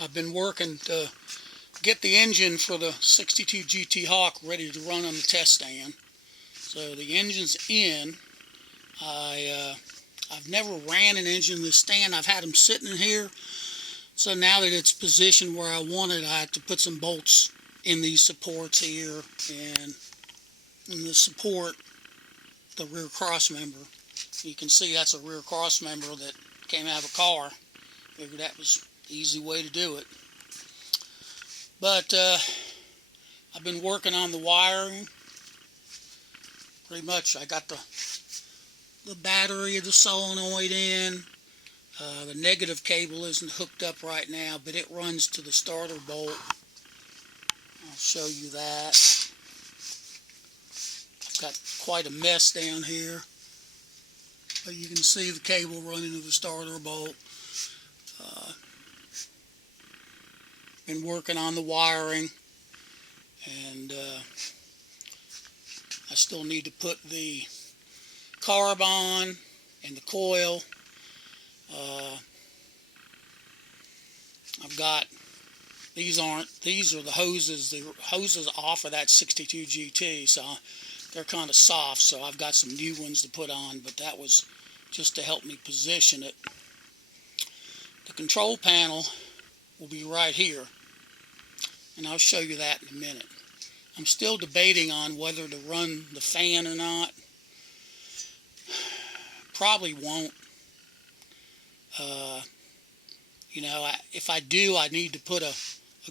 I've been working to get the engine for the 62 GT Hawk ready to run on the test stand. So the engine's in. I've never ran an engine in the stand. I've had them sitting in here. So now that it's positioned where I want it, I have to put some bolts in these supports here, and in the support, the rear cross member. You can see that's a rear cross member that came out of a car. Figured that was the easy way to do it. But I've been working on the wiring. Pretty much I got the battery of the solenoid in. The negative cable isn't hooked up right now, but it runs to the starter bolt. I'll show you that. I've got quite a mess down here, but you can see the cable running to the starter bolt. Been working on the wiring, and I still need to put the carb on and the coil. I've got, these are the hoses off of that 62 GT, so they're kind of soft, so I've got some new ones to put on, but that was just to help me position it. The control panel will be right here, and I'll show you that in a minute. I'm still debating on whether to run the fan or not. Probably won't. You know, if I do, I need to put a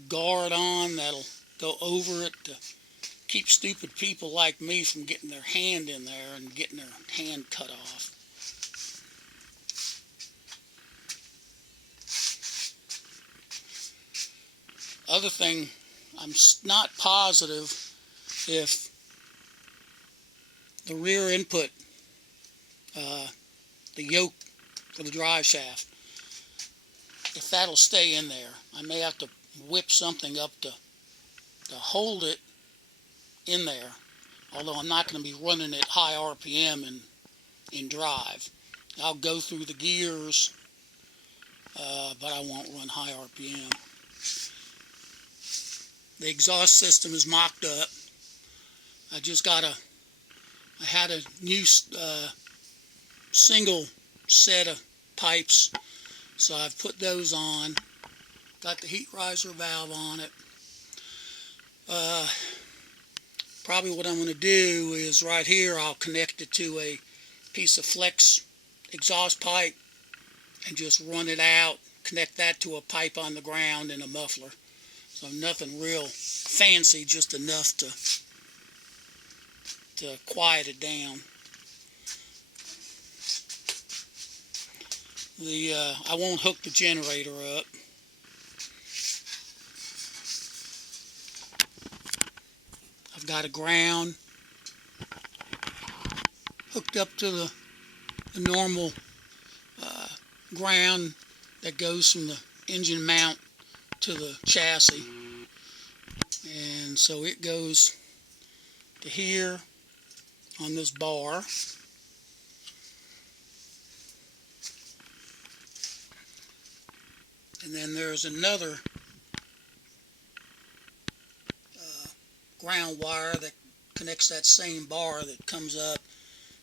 guard on that'll go over it to keep stupid people like me from getting their hand in there and getting their hand cut off. Other thing, I'm not positive if the rear input, the yoke for the drive shaft, if that'll stay in there. I may have to whip something up to hold it in there, although I'm not going to be running it high RPM in drive. I'll go through the gears, but I won't run high RPM. The exhaust system is mocked up. I had a new single set of pipes, so I've put those on. Got the heat riser valve on it. Probably what I'm going to do is right here I'll connect it to a piece of flex exhaust pipe and just run it out, connect that to a pipe on the ground and a muffler. So nothing real fancy, just enough to quiet it down. I won't hook the generator up. I've got a ground hooked up to the normal ground that goes from the engine mount to the chassis, and so it goes to here on this bar. And then there's another ground wire that connects that same bar that comes up,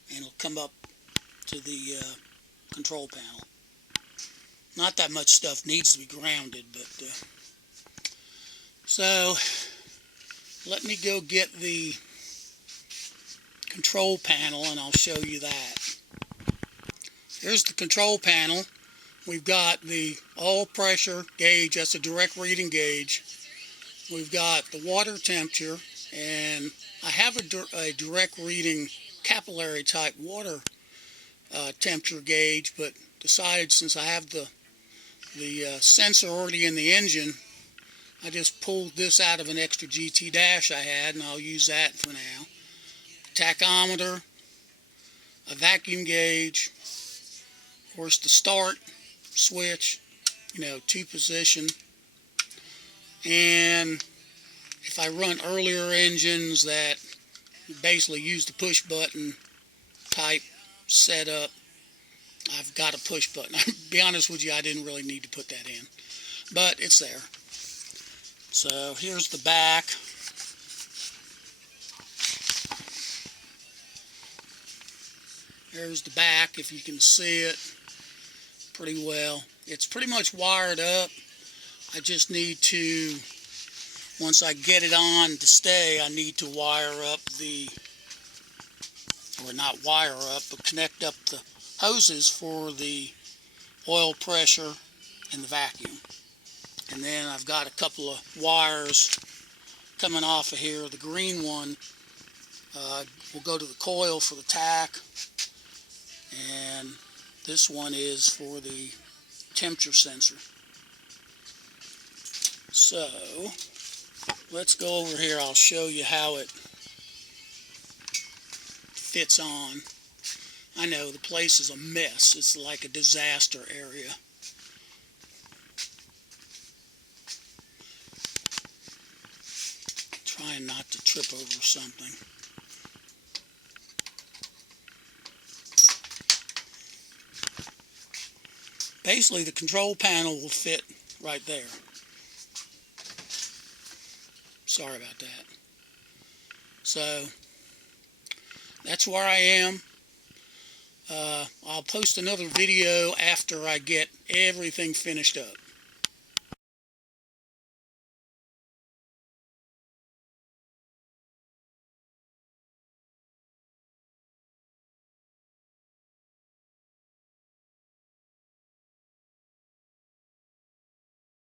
and it'll come up to the control panel. Not that much stuff needs to be grounded, but so let me go get the control panel and I'll show you that. Here's the control panel. We've got the oil pressure gauge, that's a direct reading gauge. We've got the water temperature, and I have a direct reading capillary type water temperature gauge, but decided since I have the sensor already in the engine, I just pulled this out of an extra GT dash I had, and I'll use that for now. Tachometer, a vacuum gauge, of course the start switch, you know, 2-position, and if I run earlier engines that basically use the push button type setup, I've got a push button. To be honest with you, I didn't really need to put that in. but it's there. So here's the back. There's the back, if you can see it pretty well. It's pretty much wired up. I just need to, once I get it on to stay, I need to wire up the, or not wire up, but connect up the hoses for the oil pressure and the vacuum. And then I've got a couple of wires coming off of here. The green one will go to the coil for the tack, and this one is for the temperature sensor. So let's go over here. I'll show you how it fits on. I know the place is a mess. It's like a disaster area. Trying not to trip over something. Basically, the control panel will fit right there. Sorry about that. So that's where I am. I'll post another video after I get everything finished up.